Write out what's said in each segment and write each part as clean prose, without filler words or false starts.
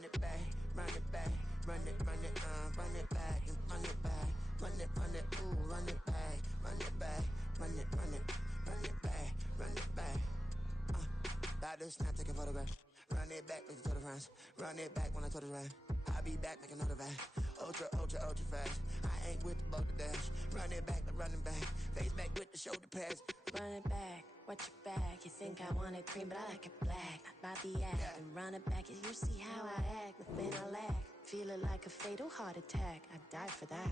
run it back, run it back, run it back, and run it back, run it, ooh, run it back, run it back, run it back, run it back. About to snap, take a photograph. Run it back, listen to the friends. Run it back when I told it right. I'll be back, make another back. Ultra fast. I ain't with the boat to dash. Run it back, running back. Face back with the shoulder pads. Run it back, watch your back. You think I want it cream, but I like it black. About the act and run it back. You see how I act, nothing I lack. Feel it like a fatal heart attack. I'd die for that.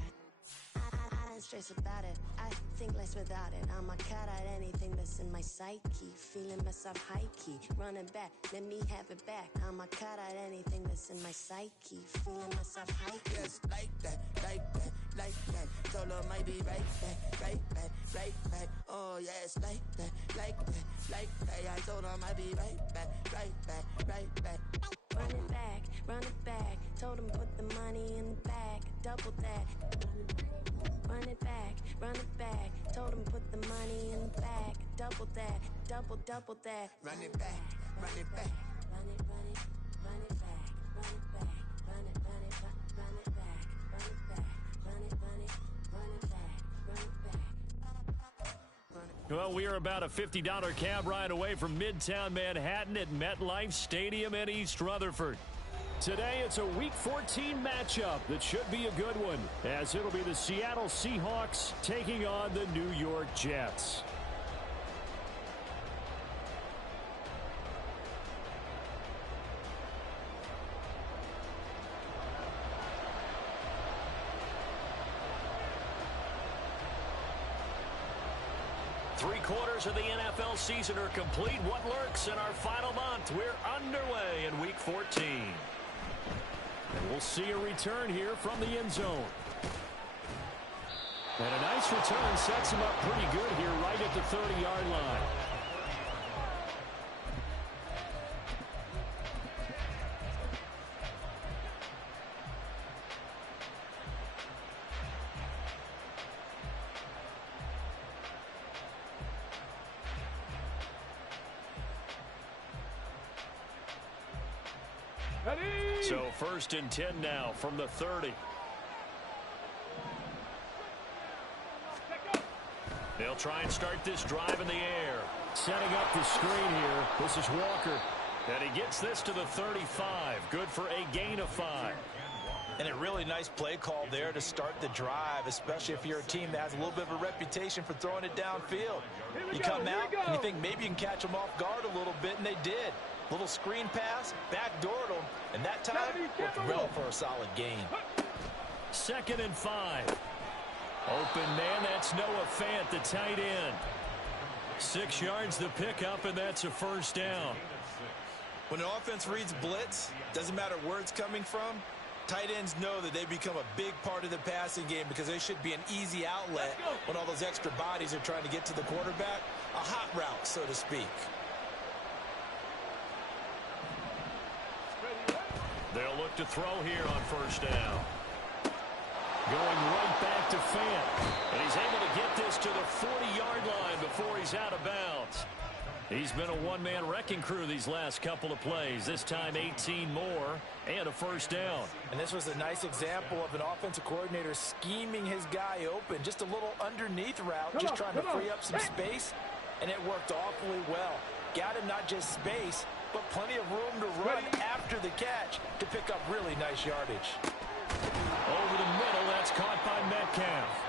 I don't stress about it, I think less without it. I'ma cut out anything that's in my psyche. Feeling myself high-key, running back, let me have it back. I'ma cut out anything that's in my psyche. Feeling myself high-key. Yes, like that, like that, like that. Solo might be right back, right back, right back. Oh yes, like that, like that, like that. I told her I might be right back, right back, right back. Run it back, told him put the money in the bag, double that. Run it back, told him put the money in the bag, double that, double that. Run it back, run it back. Run it back, run it back, run it back, run it back, run it back, run it back. Well, we are about a $50 cab ride away from Midtown Manhattan at MetLife Stadium in East Rutherford. Today, it's a Week 14 matchup that should be a good one, as it'll be the Seattle Seahawks taking on the New York Jets. Three-quarters of the NFL season are complete. What lurks in our final month? We're underway in Week 14. And we'll see a return here from the end zone. And a nice return sets him up pretty good here right at the 30-yard line. So 1st and 10 now from the 30. They'll try and start this drive in the air. Setting up the screen here. This is Walker. And he gets this to the 35. Good for a gain of 5. And a really nice play call there to start the drive, especially if you're a team that has a little bit of a reputation for throwing it downfield. You come out and you think maybe you can catch them off guard a little bit, and they did. Little screen pass, backdoored them, and that time worked well for a solid gain. 2nd and 5. Open man, that's Noah Fant, the tight end. 6 yards the pickup, and that's a first down. When an offense reads blitz, doesn't matter where it's coming from, tight ends know that they become a big part of the passing game because they should be an easy outlet when all those extra bodies are trying to get to the quarterback. A hot route, so to speak. They'll look to throw here on first down. Going right back to Fant. And he's able to get this to the 40-yard line before he's out of bounds. He's been a one-man wrecking crew these last couple of plays. This time 18 more and a first down. And this was a nice example of an offensive coordinator scheming his guy open. Just a little underneath route, just trying to free up some space. And it worked awfully well. Got him not just space, but plenty of room to run after the catch to pick up really nice yardage. Over the middle, that's caught by Metcalf.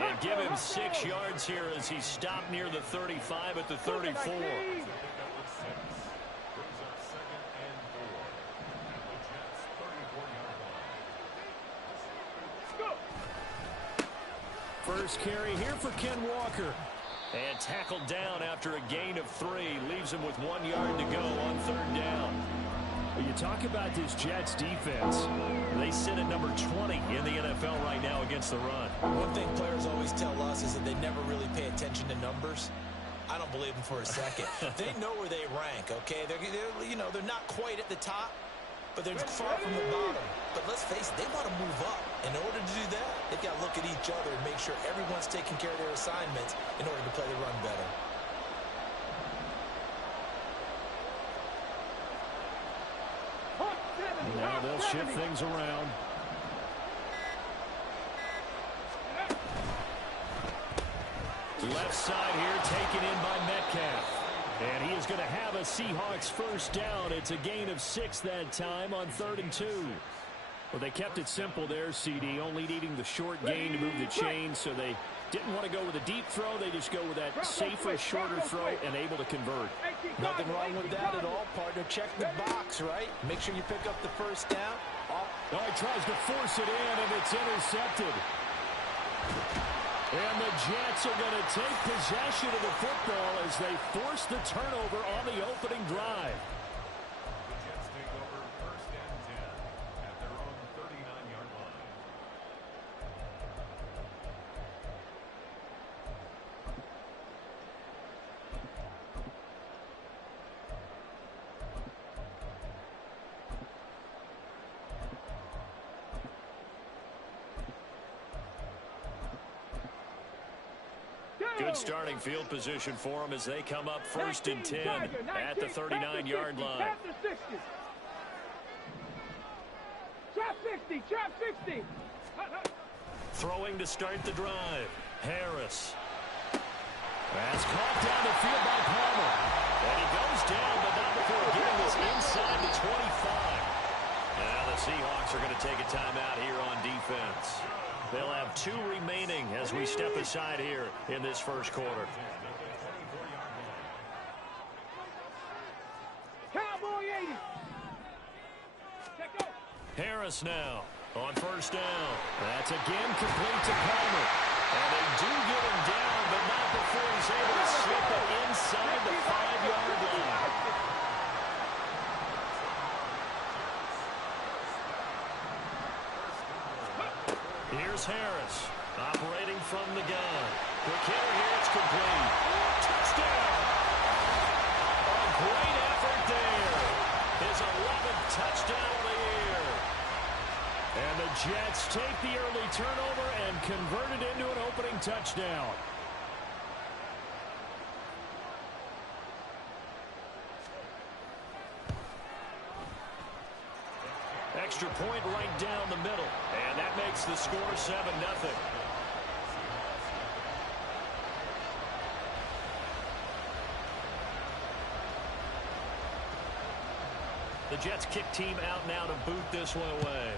And give him 6 yards here as he stopped near the 35 at the 34. First carry here for Ken Walker. And tackled down after a gain of 3. Leaves him with 1 yard to go on 3rd down. You talk about this Jets defense. They sit at number 20 in the NFL right now against the run. One thing players always tell us is that they never really pay attention to numbers. I don't believe them for a second. They know where they rank, okay? They're not quite at the top, but they're far from the bottom. But let's face it, they want to move up. In order to do that, they've got to look at each other and make sure everyone's taking care of their assignments in order to play the run better. they'll shift things around. Left side here taken in by Metcalf. And he is going to have a Seahawks first down. It's a gain of 6 that time on 3rd and 2. Well, they kept it simple there, CD, only needing the short gain to move the chains, so they didn't want to go with a deep throw. They just go with that safer, shorter throw and able to convert. Nothing wrong with that at all, partner. Check the box, right? Make sure you pick up the first down. Oh, he tries to force it in, and it's intercepted. And the Jets are going to take possession of the football as they force the turnover on the opening drive. The Jets take over 1st and 10 at their own 39-yard line. Good starting field position for them as they come up 1st and 10 at the 39-yard line. Trap 60, trap 60. Throwing to start the drive. Harris. That's caught down the field by Palmer. And he goes down, but not before getting this inside the 25. Now the Seahawks are going to take a timeout here on defense. They'll have 2 remaining as we step aside here in this first quarter. Cowboy 80. Check out. Harris now on 1st down. That's again complete to Palmer. And they do get him down, but not before he's able to slip it inside the 5-yard line. Here's Harris, operating from the gun. Quick hitter here, it's complete. Touchdown! A great effort there. His 11th touchdown of the year. And the Jets take the early turnover and convert it into an opening touchdown. Extra point right down the middle. And that makes the score 7-0. The Jets kick team out now to boot this one away.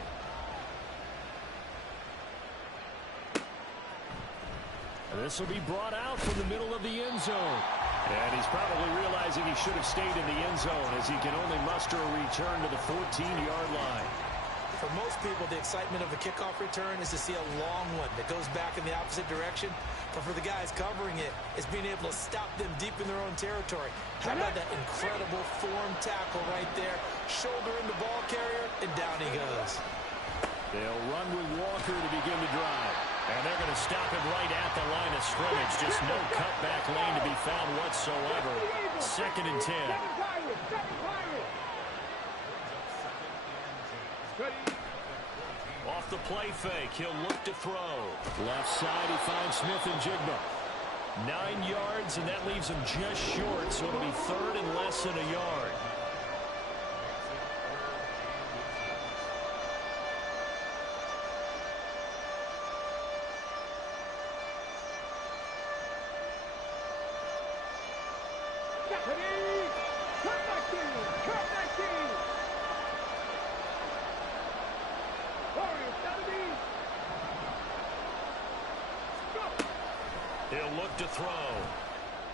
This will be brought out from the middle of the end zone. And he's probably realizing he should have stayed in the end zone as he can only muster a return to the 14-yard line. For most people, the excitement of a kickoff return is to see a long one that goes back in the opposite direction. But for the guys covering it, it's being able to stop them deep in their own territory. How about that incredible form tackle right there? Shoulder in the ball carrier, and down he goes. They'll run with Walker to begin the drive. And they're going to stop him right at the line of scrimmage. Just no cutback lane to be found whatsoever. 2nd and 10. Off the play fake, he'll look to throw. Left side, he finds Smith and Jigba. 9 yards, and that leaves him just short, so it'll be 3rd and less than a yard. He'll look to throw.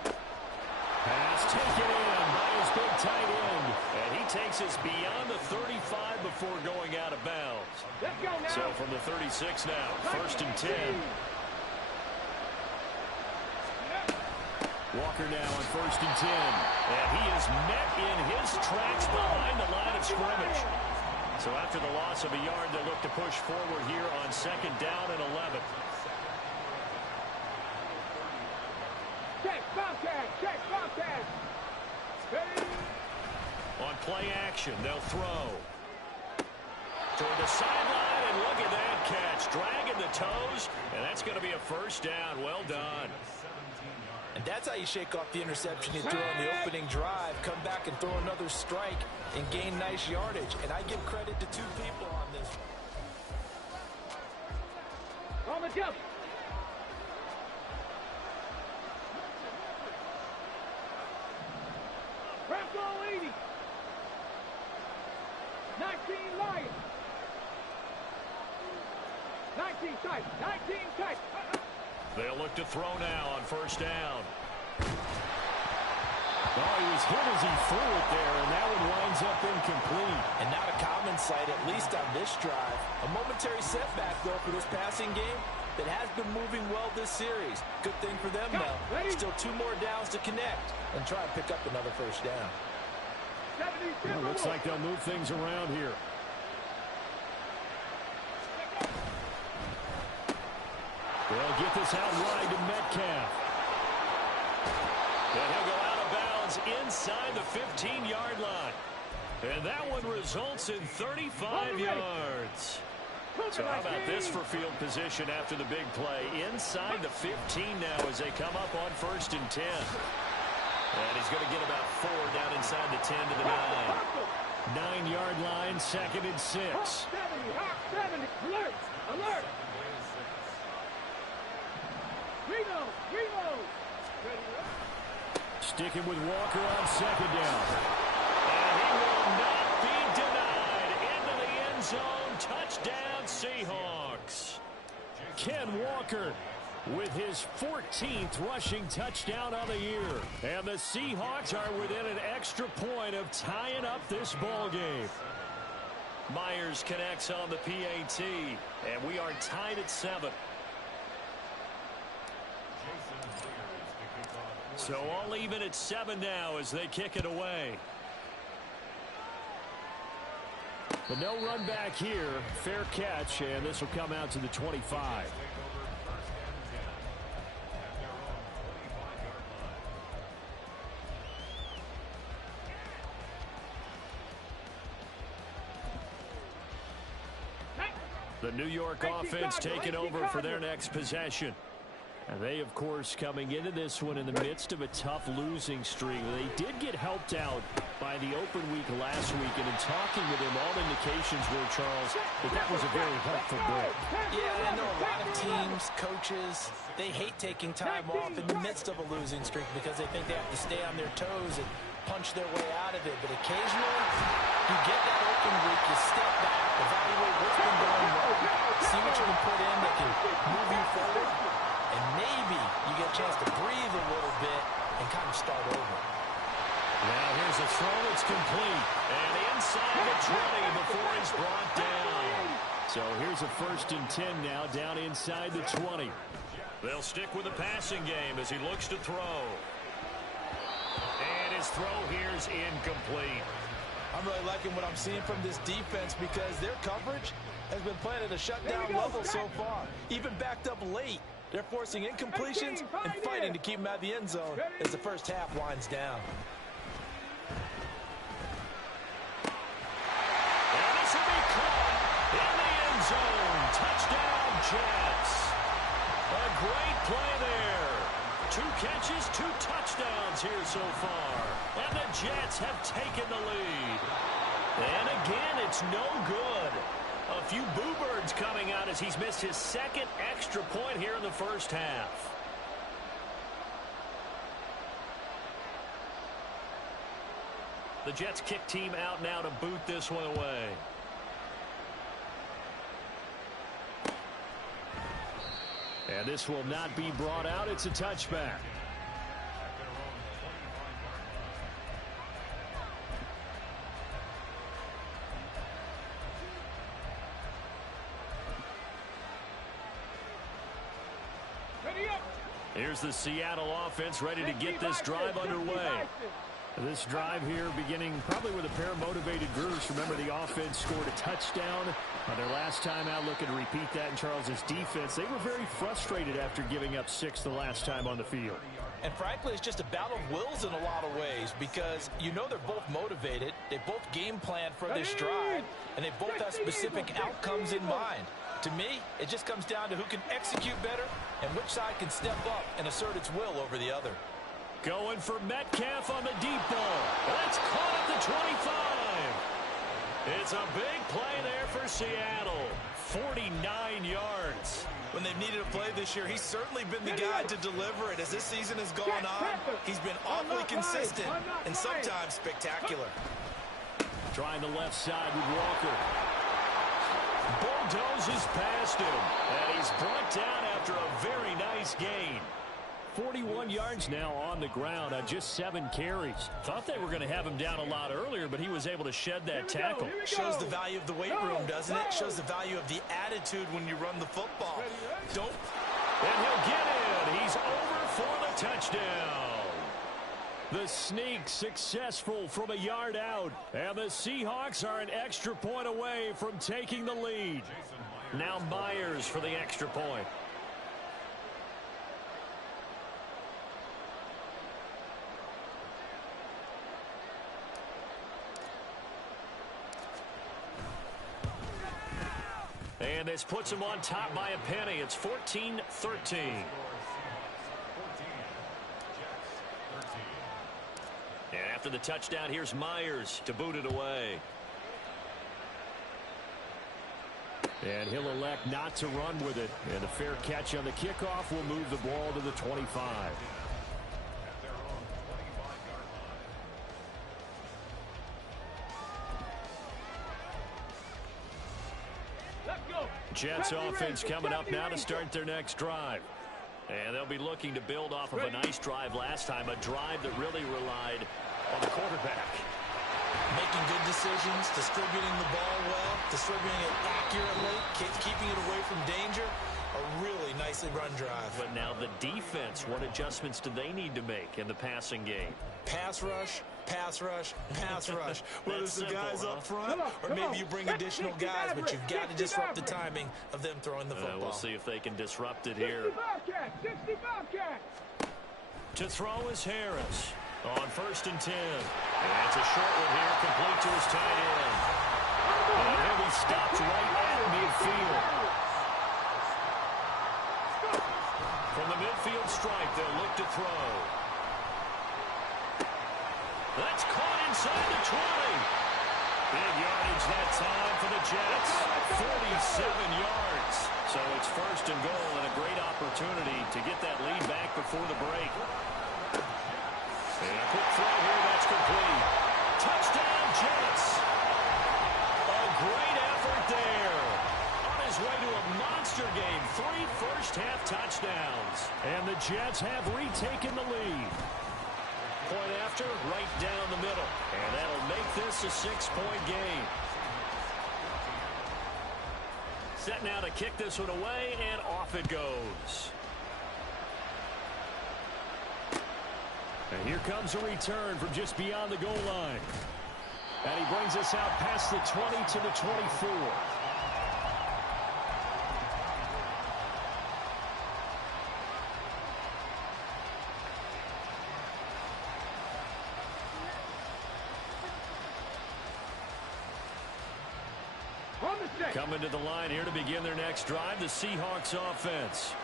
Pass taken in by his big tight end. And he takes us beyond the 35 before going out of bounds. Let's go now. So from the 36 now, 1st and 10. Walker now on 1st and 10. And he is met in his tracks behind the line of scrimmage. So after the loss of a yard, they'll look to push forward here on 2nd down and 11. Check, Bobcat, check, Bobcat. On play action, they'll throw. Toward the sideline, and look at that catch. Dragging the toes, and that's going to be a 1st down. Well done. And And that's how you shake off the interception you threw on the opening drive, come back and throw another strike and gain nice yardage. And I give credit to two people on this. On the jump. Craft all 80. 19 Lions. 19 tight. 19 tight. They'll look to throw now on first down. Oh, he was hit as he threw it there, and that one winds up incomplete. And not a common sight, at least on this drive. A momentary setback, though, for this passing game that has been moving well this series. Good thing for them, though. Still 2 more downs to connect and try and pick up another first down. Well, looks like they'll move things around here. They'll get this out wide to Metcalf. And he'll go out of bounds inside the 15-yard line. And that one results in 35 yards. So how about this for field position after the big play? Inside the 15 now as they come up on 1st and 10. And he's going to get about 4 down inside the 10 to the 9. 9-yard line, 2nd and 6. 70. Alert. Alert. Reno. Sticking with Walker on 2nd down. And he will not be denied. Into the end zone. Touchdown, Seahawks. Ken Walker with his 14th rushing touchdown of the year. And the Seahawks are within an extra point of tying up this ball game. Myers connects on the PAT. And we are tied at 7. So all even at 7 now as they kick it away. But no run back here. Fair catch, and this will come out to the 25. The New York offense taking over for their next possession. And they, of course, coming into this one in the midst of a tough losing streak. They did get helped out by the open week last week. And in talking with him, all indications were, Charles, that was a very helpful break. Yeah, I know a lot of teams, coaches, they hate taking time off in the midst of a losing streak because they think they have to stay on their toes and punch their way out of it. But occasionally, you get that open week, you step back, evaluate what's been going wrong, see what you can put in that can move you forward. And maybe you get a chance to breathe a little bit and kind of start over. Now here's a throw. It's complete. And inside the 20 before he's brought down. So here's a 1st and 10 now down inside the 20. They'll stick with the passing game as he looks to throw. And his throw here's incomplete. I'm really liking what I'm seeing from this defense because their coverage has been playing at a shutdown level so far. Even backed up late. They're forcing incompletions and fighting to keep them out of the end zone as the first half winds down. And this will be caught in the end zone. Touchdown, Jets. A great play there. 2 catches, 2 touchdowns here so far. And the Jets have taken the lead. And again, it's no good. A few boo birds coming out as he's missed his 2nd extra point here in the first half. The Jets kick team out now to boot this one away. And this will not be brought out. It's a touchback. Here's the Seattle offense ready to get this drive underway. This drive here beginning probably with a pair of motivated groups. Remember, the offense scored a touchdown on their last time out. Looking to repeat that in Charles's defense. They were very frustrated after giving up 6 the last time on the field. And frankly, it's just a battle of wills in a lot of ways because you know they're both motivated. They both game plan for this drive, and they both have specific outcomes in mind. To me, it just comes down to who can execute better and which side can step up and assert its will over the other. Going for Metcalf on the deep ball. That's caught at the 25. It's a big play there for Seattle. 49 yards. When they've needed a play this year, he's certainly been the guy to deliver it. As this season has gone on, he's been awfully consistent and sometimes spectacular. Trying the left side with Walker. Bulldozes past him, and he's brought down after a very nice gain. 41 yards now on the ground on just 7 carries. Thought they were going to have him down a lot earlier, but he was able to shed that tackle. Shows the value of the weight room, doesn't it? Shows the value of the attitude when you run the football. Don't. And he'll get in. He's over for the touchdown. The sneak successful from a yard out. And the Seahawks are an extra point away from taking the lead. Now Myers for the extra point. And this puts him on top by a penny. It's 14-13. And after the touchdown, here's Myers to boot it away. And he'll elect not to run with it. And a fair catch on the kickoff will move the ball to the 25. Jets offense coming up now to start their next drive. And they'll be looking to build off of a nice drive last time, a drive that really relied on the quarterback. Making good decisions, distributing the ball well, distributing it accurately, keeping it away from danger. A really nicely run drive. But now the defense, what adjustments do they need to make in the passing game? Pass rush, pass rush, pass rush. Whether it's the guys up front or maybe you bring additional guys, but you've got to disrupt the timing of them throwing the football. We'll see if they can disrupt it here. 60 Bobcat. To throw is Harris on 1st and 10. And it's a short one here, complete to his tight end. And he'll be stopped right at midfield. From the midfield stripe, they'll look to throw. That's caught inside the 20. Big yardage that time for the Jets. 47 yards. So it's 1st and goal and a great opportunity to get that lead back before the break. And a quick throw here, that's complete. Touchdown, Jets. A great effort there. On his way to a monster game. 3 first-half touchdowns. And the Jets have retaken the lead. Point after, right down the middle. And that'll make this a 6-point game. Set now to kick this one away, and off it goes. And here comes a return from just beyond the goal line. And he brings us out past the 20 to the 24. Coming to the line here to begin their next drive, the Seahawks offense.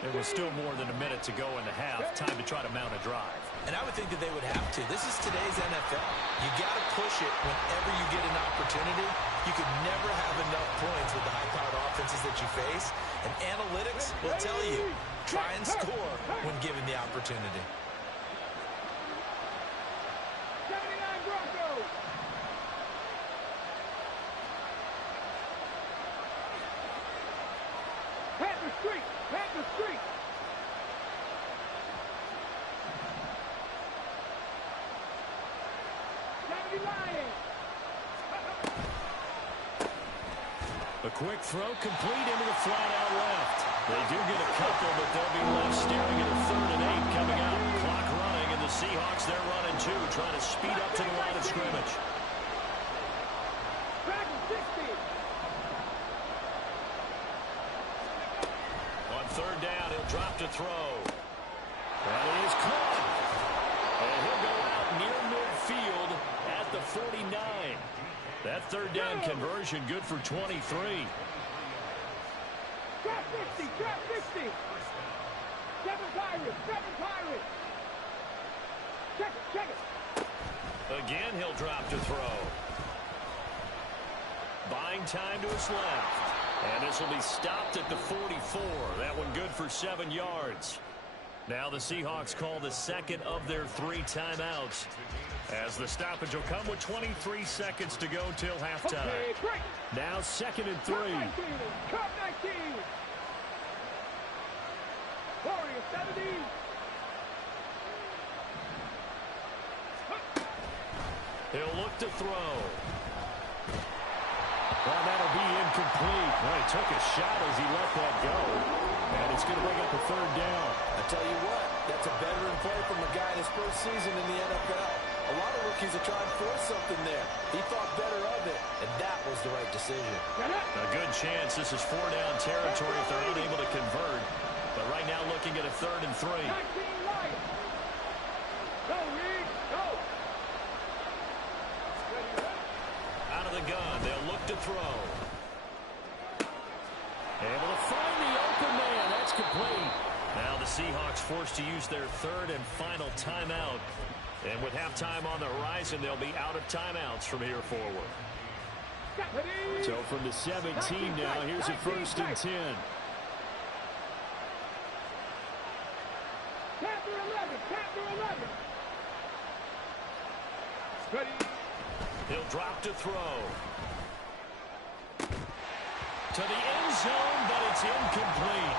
There was still more than a minute to go in the half. Time to try to mount a drive. And I would think that they would have to. This is today's NFL. You got to push it whenever you get an opportunity. You could never have enough points with the high-powered offenses that you face. And analytics will tell you, try and score when given the opportunity. 79 Broncos. Panther Street! Panther Street! A quick throw complete into the flat out left. They do get a couple, but they'll be left staring at a 3rd and 8 coming up. Clock running, and the Seahawks, they're running too, trying to speed up to the line of scrimmage. Back to 60. On 3rd down, he'll drop to throw. That is caught. And he'll go out near midfield at the 49. That 3rd down conversion good for 23. Trap 50, trap 50. 7 Pirates, 7 Pirates. Check it. Again, he'll drop to throw. Buying time to his left. And this will be stopped at the 44. That one good for 7 yards. Now the Seahawks call the second of their 3 timeouts, as the stoppage will come with 23 seconds to go till halftime. Okay, break. Now 2nd and 3. Cup 19. Warriors 70. He'll look to throw. Well, that'll be incomplete. Well, he took a shot as he let that go. And it's going to bring up a 3rd down. I tell you what, that's a veteran play from a guy in his first season in the NFL. A lot of rookies are trying to force something there. He thought better of it, and that was the right decision. A good chance this is 4-down territory if they're unable to convert. But right now looking at a 3rd and 3. 19 Lions. Go, Reed, go. Out of the gun, they'll look to throw. Able to find the open man. That's complete. Now the Seahawks forced to use their 3rd and final timeout. And with halftime on the horizon, they'll be out of timeouts from here forward. So from the 17 now, here's a 1st and 10. Panther 11. Ready. He'll drop to throw. To the end zone, but it's incomplete.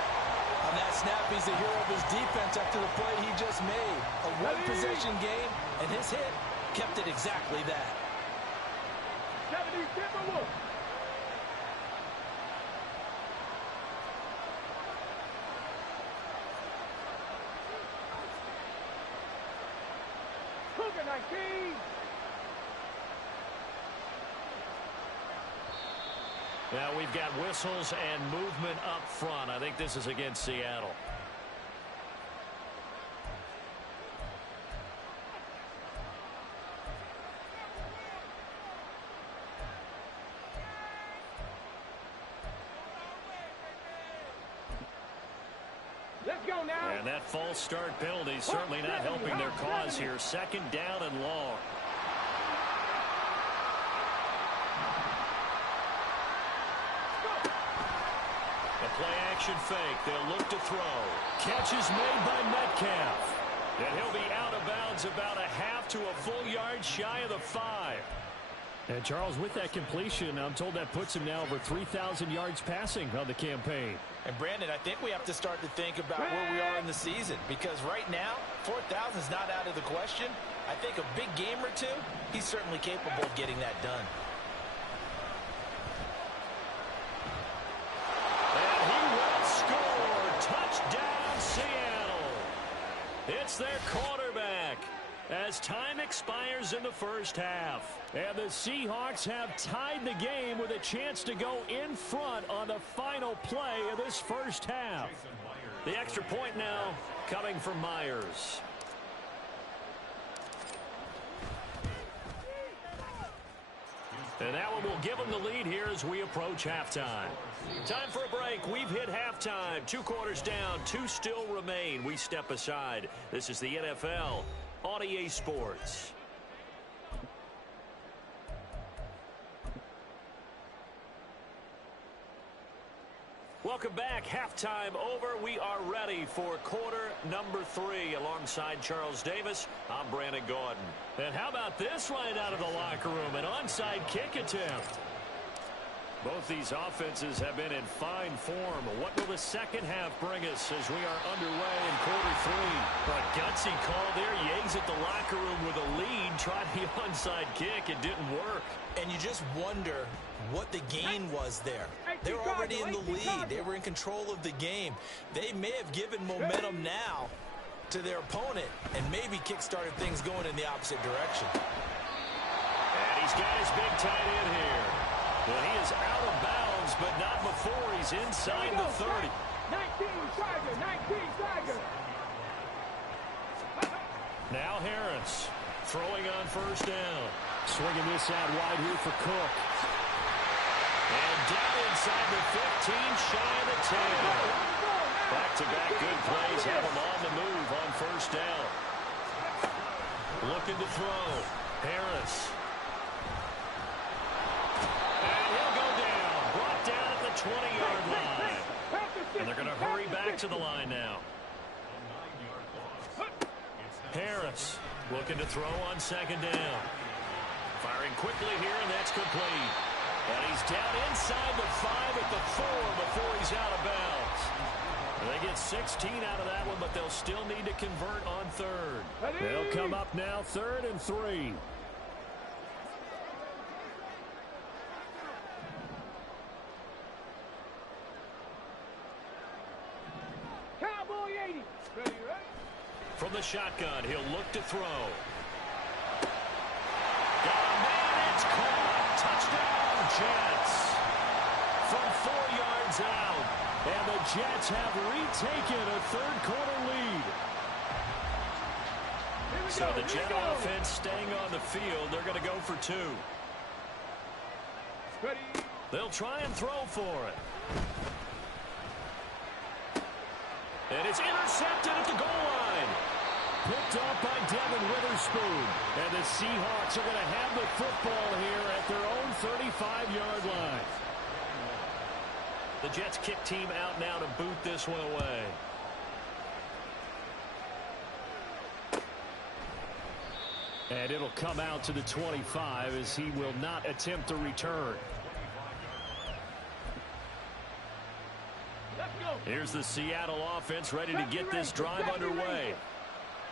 On that snap, he's the hero of his defense after the play he just made. A one-possession game, and his hit kept it exactly that. 70 Timberwolves. Cougar 19. Now we've got whistles and movement up front. I think this is against Seattle. Let's go now. And that false start penalty certainly not helping their cause here. 2nd down and long. Play-action fake. They'll look to throw. Catch is made by Metcalf. And he'll be out of bounds about a half to a full yard shy of the 5. And Charles, with that completion, I'm told that puts him now over 3,000 yards passing on the campaign. And Brandon, I think we have to start to think about where we are in the season, because right now, 4,000 is not out of the question. I think a big game or two, he's certainly capable of getting that done. Touchdown, Seattle. It's their quarterback as time expires in the first half. And the Seahawks have tied the game with a chance to go in front on the final play of this first half. The extra point now coming from Myers. And that one will give them the lead here as we approach halftime. Time for a break. We've hit halftime. 2 quarters down. 2 still remain. We step aside. This is the NFL on EA Sports. Welcome back. Halftime over. We are ready for quarter number 3. Alongside Charles Davis, I'm Brandon Gordon. And how about this right out of the locker room? An onside kick attempt. Both these offenses have been in fine form. What will the second half bring us as we are underway in quarter 3? A gutsy call there. Yates at the locker room with a lead. Tried the onside kick. It didn't work. And you just wonder what the gain was there. They were already in the lead. They were in control of the game. They may have given momentum now to their opponent and maybe kick-started things going in the opposite direction. And he's got his big tight end here. Well, he is out of bounds, but not before he's inside the 30. 19 Tiger. Now Harris throwing on first down. Swinging this out wide here for Cook. And down inside the 15, shy of the 10. Back-to-back good plays have him on the move on first down. Looking to throw. Harris. And he'll go down. Brought down at the 20-yard line. And they're going to hurry back to the line now. Harris looking to throw on second down. Firing quickly here, and that's complete. And he's down inside the 5 at the 4 before he's out of bounds. They get 16 out of that one, but they'll still need to convert on third. They'll come up now 3rd and 3. Cowboy 80. Ready? From the shotgun, he'll look to throw. Got a man, it's caught. Touchdown, Jets. From 4 yards out. And the Jets have retaken a third-quarter lead. So the Jet offense staying on the field. They're going to go for 2. Ready? They'll try and throw for it. And it's intercepted at the goal line. Picked up by Devin Witherspoon. And the Seahawks are going to have the football here at their own 35-yard line. The Jets kick team out now to boot this one away. And it'll come out to the 25 as he will not attempt to return. Let's go. Here's the Seattle offense ready to get this drive underway.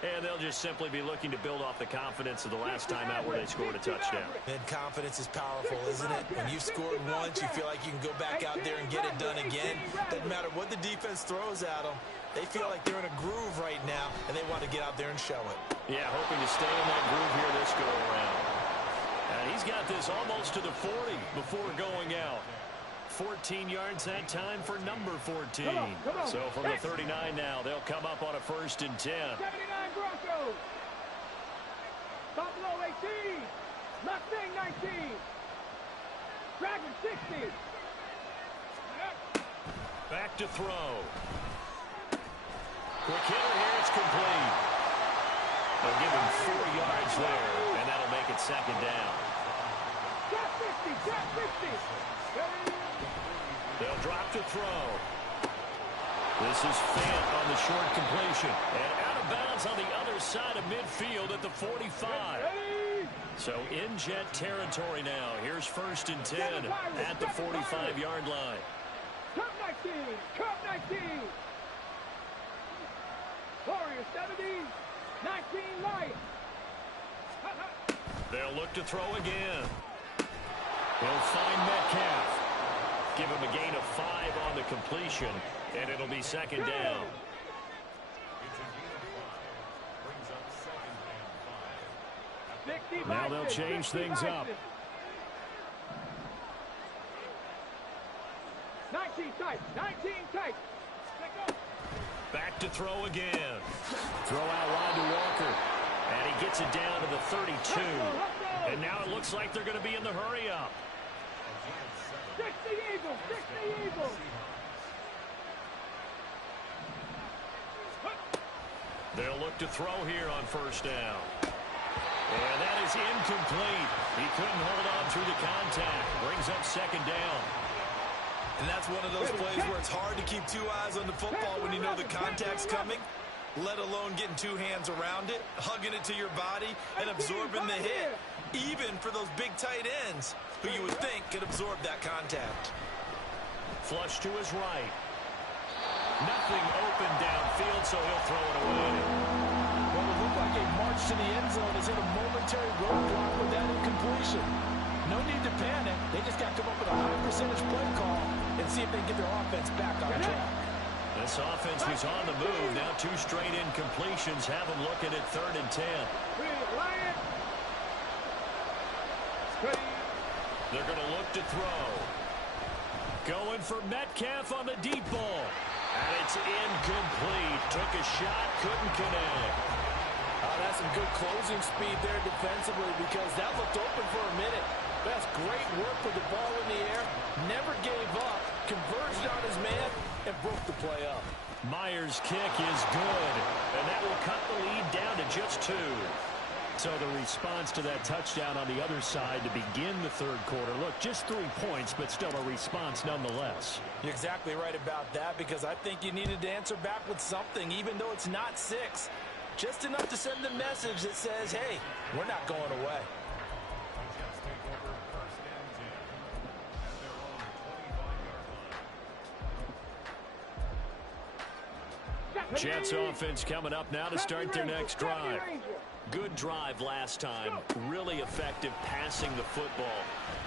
And they'll just simply be looking to build off the confidence of the last time out where they scored a touchdown. And confidence is powerful, isn't it? When you've scored once, you feel like you can go back out there and get it done again. Doesn't matter what the defense throws at them. They feel like they're in a groove right now, and they want to get out there and show it. Yeah, hoping to stay in that groove here this go-around. And he's got this almost to the 40 before going out. 14 yards that time for number 14. Come on. So from the 39 now, they'll come up on a 1st and 10. 79 Broncos. Buffalo 18. Mustang 19. Dragon 60. Back to throw. Quick hitter here, it's complete. They'll give him 4 yards there, and that'll make it 2nd down. Got 50. Got 50. They'll drop to throw. This is Fant on the short completion. And out of bounds on the other side of midfield at the 45. So in Jet territory now. Here's 1st and 10 at the 45-yard line. Cup 19. Cup 19. Warriors 70. 19 Lions. They'll look to throw again. They'll find Metcalf. Give him a gain of 5 on the completion, and it'll be 2nd down. Now they'll change things up. 19 tight. 19 tight. Back to throw again. Throw out wide to Walker. And he gets it down to the 32. And now it looks like they're going to be in the hurry-up. 60 Eagles. 60 Eagles. They'll look to throw here on 1st down. And that is incomplete. He couldn't hold on through the contact. Brings up 2nd down. And that's one of those plays where it's hard to keep 2 eyes on the football when you know the contact's coming, let alone getting 2 hands around it, hugging it to your body, and absorbing the hit, even for those big tight ends who you would think could absorb that contact. Flush to his right. Nothing open downfield, so he'll throw it away. Well, it looked like a march to the end zone is in a momentary roadblock with that incompletion. No need to panic. They just got to come up with a high percentage play call and see if they can get their offense back on track. This offense was on the move. Now 2 straight incompletions have them looking at 3rd and 10. They're going to look to throw. Going for Metcalf on the deep ball. And it's incomplete. Took a shot, couldn't connect. That's some good closing speed there defensively because that looked open for a minute. That's great work with the ball in the air. Never gave up. Converged on his man and broke the play up. Myers' kick is good. And that will cut the lead down to just 2. So the response to that touchdown on the other side to begin the third quarter. Look, just 3 points, but still a response nonetheless. You're exactly right about that, because I think you needed to answer back with something, even though it's not 6. Just enough to send a message that says, hey, we're not going away. Jets offense coming up now to start their next drive. Good drive last time. Really effective passing the football.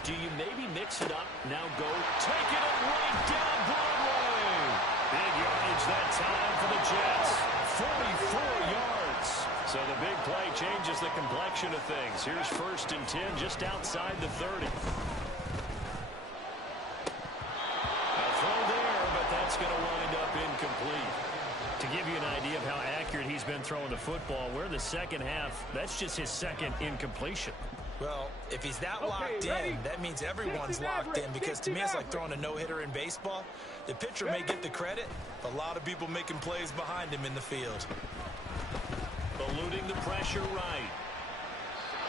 Do you maybe mix it up? Now go. Taking it right down Broadway. Big yardage that time for the Jets. 44 yards. So the big play changes the complexion of things. Here's 1st and 10 just outside the 30. A throw there, but that's going to wind up incomplete. To give you an idea of how accurate he's been throwing the football, we're in the second half. That's just his second incompletion. Well, if he's that locked in, that means everyone's locked in, because to me it's like throwing a no-hitter in baseball. The pitcher may get the credit, a lot of people making plays behind him in the field. Eluding the pressure right.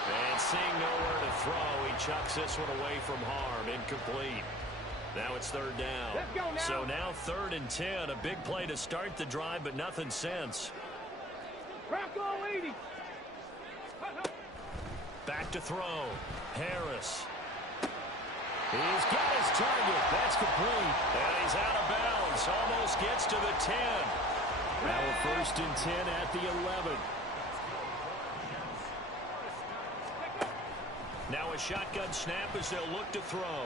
And seeing nowhere to throw, he chucks this one away from harm. Incomplete. Now it's 3rd down. So now 3rd and 10. A big play to start the drive, but nothing since. Back to throw. Harris. He's got his target. That's complete. And he's out of bounds. Almost gets to the 10. Now a 1st and 10 at the 11. Now a shotgun snap as they'll look to throw.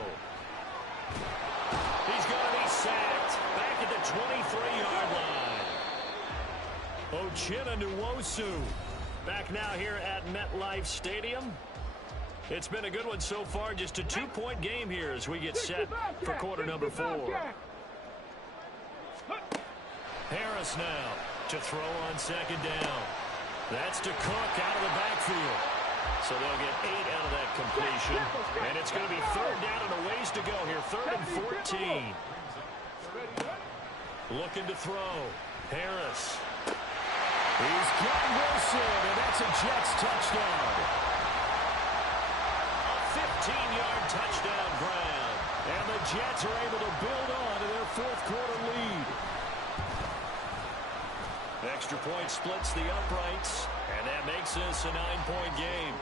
He's going to be sacked back at the 23-yard line. Uchenna Nwosu back now here at MetLife Stadium. It's been a good one so far. Just a 2-point game here as we get set for quarter number 4. Harris now to throw on 2nd down. That's to Cook out of the backfield. So they'll get 8 out of that completion. And it's going to be 3rd down and a ways to go here. 3rd and 14. Looking to throw. Harris. He's got Wilson, and that's a Jets touchdown. A 15-yard touchdown grab. And the Jets are able to build on to their 4th quarter lead. Extra point splits the uprights, and that makes this a 9-point game.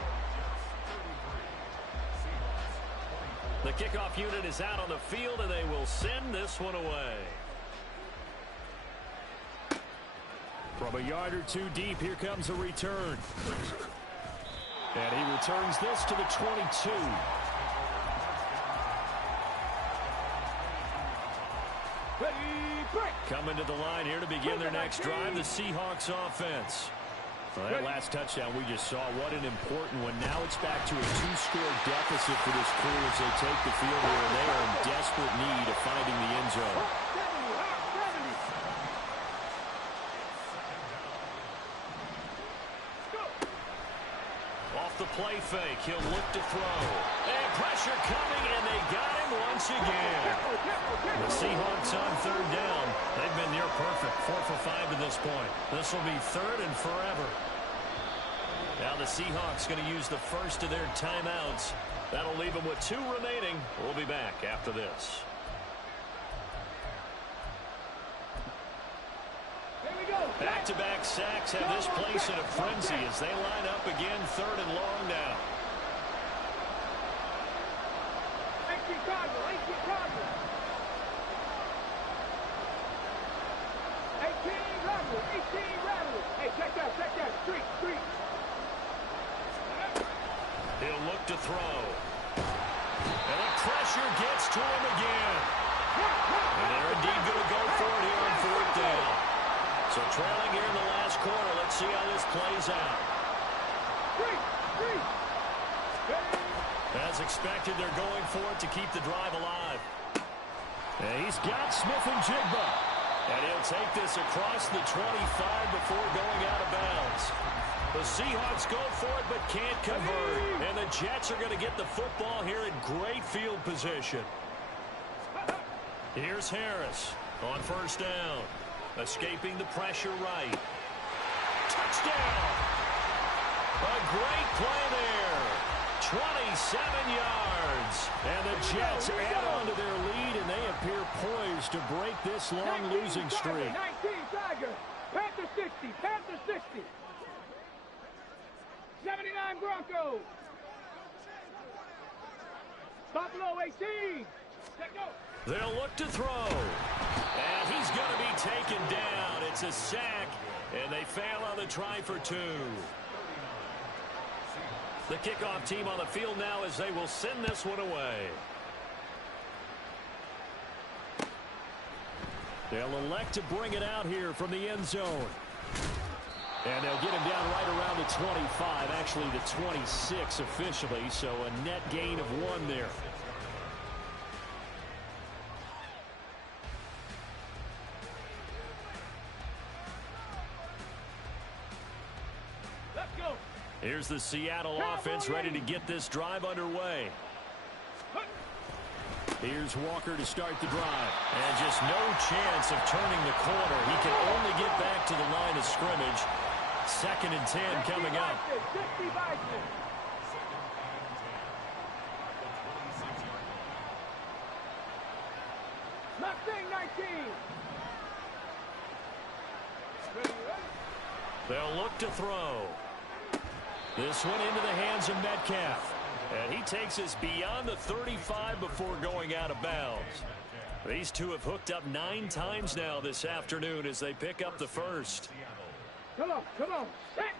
The kickoff unit is out on the field, and they will send this one away. From a yard or 2 deep, here comes a return. And he returns this to the 22. Coming to the line here to begin their next drive, the Seahawks offense. Well, that last touchdown we just saw, what an important one. Now it's back to a 2-score deficit for this crew as they take the field here, and they are in desperate need of finding the end zone. Off the play fake, he'll look to throw. And pressure coming, and they got him once again. The Seahawks on 3rd down. They've been near perfect, 4 for 5 to this point. This will be 3rd and forever. Now the Seahawks going to use the first of their timeouts. That'll leave them with 2 remaining. We'll be back after this. Back-to-back sacks have this place in a frenzy as they line up again, 3rd and long now. He'll look to throw. And the pressure gets to him again. And they're indeed going to go for it here on 4th down. So trailing here in the last quarter. Let's see how this plays out. As expected, they're going for it to keep the drive alive. And he's got Smith and Jigba. And he'll take this across the 25 before going out of bounds. The Seahawks go for it but can't convert. And the Jets are going to get the football here in great field position. Here's Harris on 1st down. Escaping the pressure right. Touchdown! A great play there. 27 yards. And the Jets add on to their lead, and they appear poised to break this long losing streak. 19 Tiger. Panther 60. Panther 60. 79 Broncos. Buffalo 18. Let go. They'll look to throw. And he's going to be taken down. It's a sack, and they fail on the try for two. The kickoff team on the field now as they will send this one away. They'll elect to bring it out here from the end zone. And they'll get him down right around the 25, actually the 26 officially, so a net gain of 1 there. Let's go. Here's the Seattle offense ready to get this drive underway. Here's Walker to start the drive. And just no chance of turning the corner. He can only get back to the line of scrimmage. 2nd and 10 coming up. 60 Bison. Mustang 19. They'll look to throw. This one into the hands of Metcalf. And he takes us beyond the 35 before going out of bounds. These two have hooked up 9 times now this afternoon as they pick up the first. Come on, come on. Set.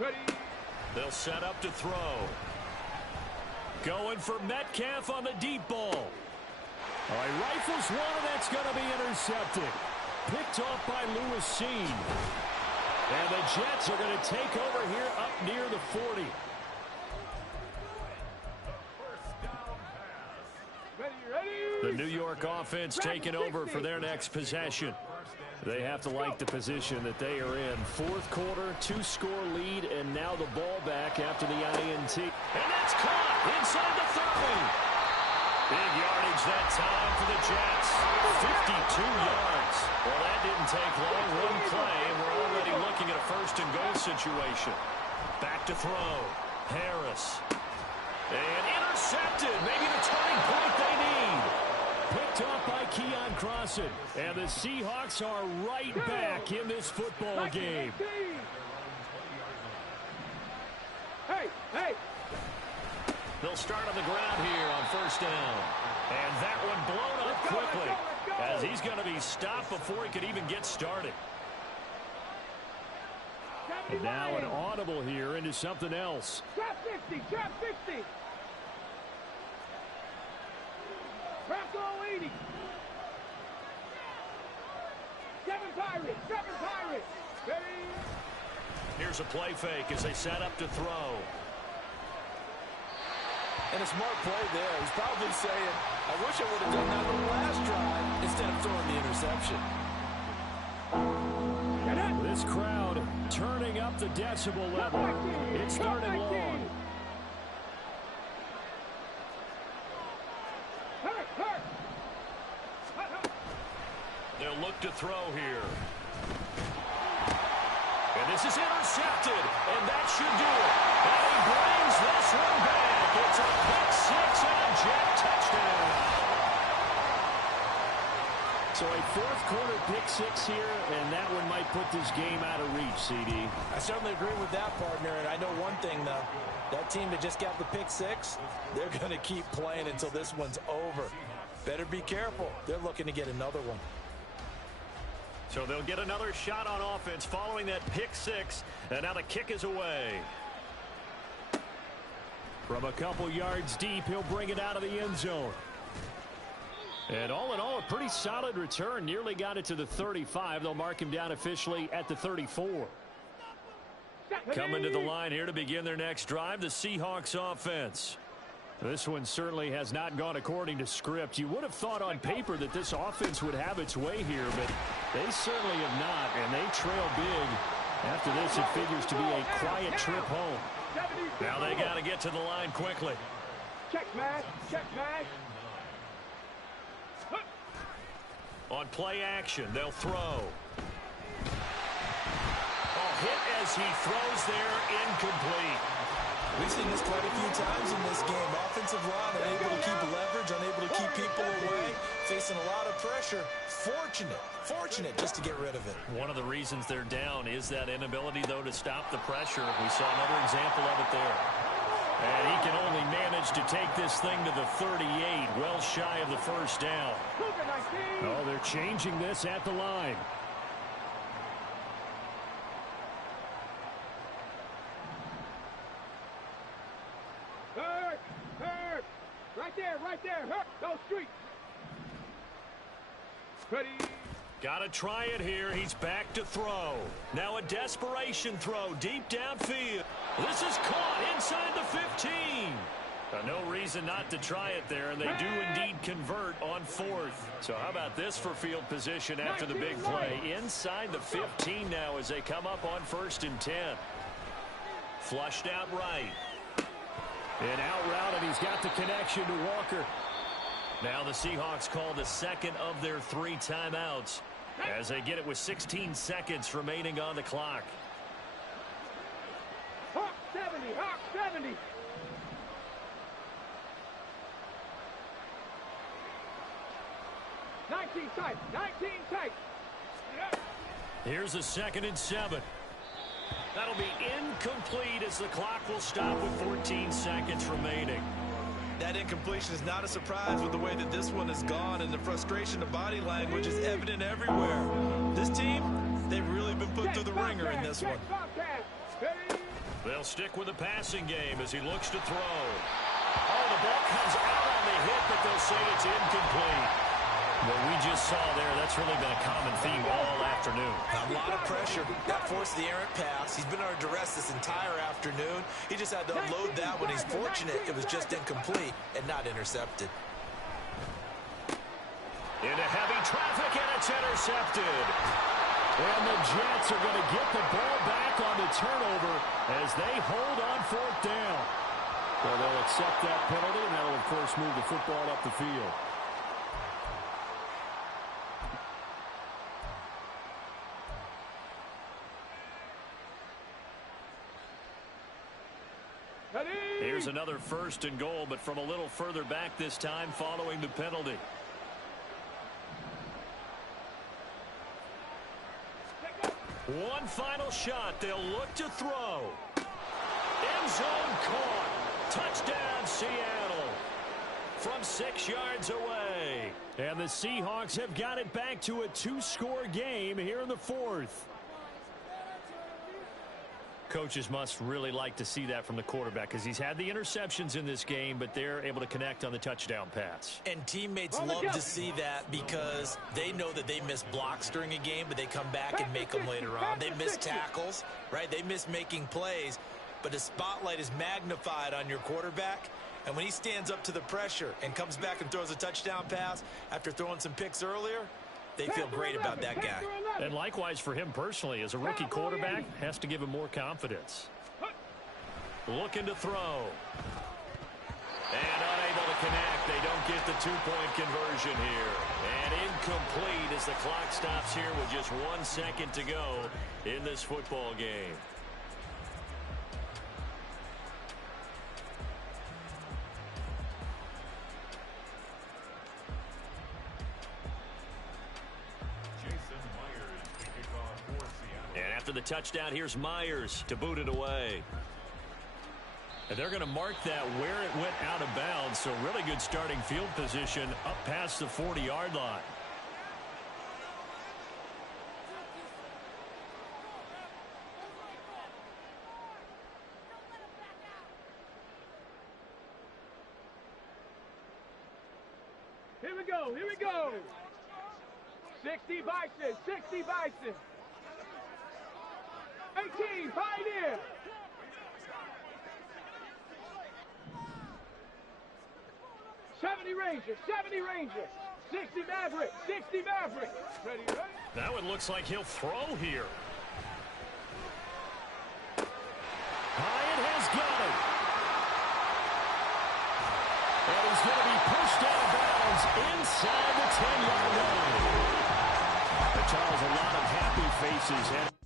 Ready. They'll set up to throw. Going for Metcalf on the deep ball. All right, rifles one, and that's going to be intercepted. Picked off by Lewis Seen. And the Jets are going to take over here up near the 40. The New York offense taking over for their next possession. They have to like the position that they are in. 4th quarter, 2-score lead, and now the ball back after the INT. And that's caught inside the 30. Big yardage that time for the Jets. 52 yards. Well, that didn't take long. One play, and we're already looking at a 1st-and-goal situation. Back to throw. Harris. And intercepted. Maybe the turning point they need. Picked off by Keon Crossan. And the Seahawks are right back in this football game. Hey, hey. They'll start on the ground here on 1st down. And that one blown up quickly as he's going to be stopped before he could even get started. And now an audible here into something else. Trap 60, trap 60. Bronco 80. 7 Pirates, 7 Pirates. Ready. Here's a play fake as they set up to throw. And a smart play there. He's probably saying, I wish I would have done that on the last drive instead of throwing the interception. This crowd turning up the decibel level. It's 3rd and long. They'll look to throw here. And this is intercepted, and that should do it. And he brings this one back. It's a pick 6 and a Jet touchdown. So a 4th quarter pick 6 here, and that one might put this game out of reach, CD. I certainly agree with that, partner, and I know one thing, though. That team that just got the pick 6, they're going to keep playing until this one's over. Better be careful. They're looking to get another one. So they'll get another shot on offense following that pick 6, and now the kick is away. From a couple yards deep, he'll bring it out of the end zone. And all in all, a pretty solid return. Nearly got it to the 35. They'll mark him down officially at the 34. Coming to the line here to begin their next drive, the Seahawks offense. This one certainly has not gone according to script. You would have thought on paper that this offense would have its way here, but they certainly have not, and they trail big. After this, it figures to be a quiet trip home. Now they got to get to the line quickly. Check smash, check smash. On play action, they'll throw. hit as he throws there, incomplete. We've seen this quite a few times in this game. Offensive line unable to keep leverage, unable to keep people away, facing a lot of pressure. Fortunate just to get rid of it. One of the reasons they're down is that inability, though, to stop the pressure. We saw another example of it there. And he can only manage to take this thing to the 38, well shy of the first down. Oh, they're changing this at the line. Hurt! Right there! Hurt! Go street! Ready! Got to try it here. He's back to throw. Now a desperation throw deep downfield. This is caught inside the 15. No reason not to try it there, and they do indeed convert on fourth. So how about this for field position after the big play? Inside the 15 now as they come up on 1st and 10. Flushed out right. And out route, and he's got the connection to Walker. Now the Seahawks call the second of their 3 timeouts as they get it with 16 seconds remaining on the clock. Hawk 70! Hawk 70! Nineteen tight! Here's a 2nd and 7. That'll be incomplete as the clock will stop with 14 seconds remaining. That incompletion is not a surprise with the way that this one has gone, and the frustration of body language is evident everywhere. This team, they've really been put through the ringer in this one. They'll stick with the passing game as he looks to throw. Oh, the ball comes out on the hit, but they'll say it's incomplete. What we just saw there, that's really been a common theme all afternoon. A lot of pressure. That forced the errant pass. He's been under duress this entire afternoon. He just had to unload that one. He's fortunate it was just incomplete and not intercepted. Into heavy traffic, and it's intercepted. And the Jets are going to get the ball back on the turnover as they hold on 4th down. Well, they'll accept that penalty, and that'll, of course, move the football up the field. Here's another 1st and goal, but from a little further back this time following the penalty. One final shot. They'll look to throw. End zone caught. Touchdown, Seattle. From 6 yards away. And the Seahawks have got it back to a 2-score game here in the 4th. Coaches must really like to see that from the quarterback because he's had the interceptions in this game, but they're able to connect on the touchdown pass. And teammates love to see that because they know that they miss blocks during a game, but they come back and make them later on. They miss tackles, right? They miss making plays, but the spotlight is magnified on your quarterback. And when he stands up to the pressure and comes back and throws a touchdown pass after throwing some picks earlier, they feel great about that guy. And likewise for him personally, as a rookie quarterback, has to give him more confidence. Looking to throw. And unable to connect. They don't get the 2-point conversion here. And incomplete as the clock stops here with just 1 second to go in this football game. After the touchdown, here's Myers to boot it away. And they're going to mark that where it went out of bounds, so really good starting field position up past the 40-yard line. Here we go. 60 Bison. 18, Pioneer. '70 Ranger. 60 Maverick. Ready? That one looks like he'll throw here. Hyatt has got it. And he's going to be pushed out of bounds inside the 10-yard line. But Charles, a lot of happy faces.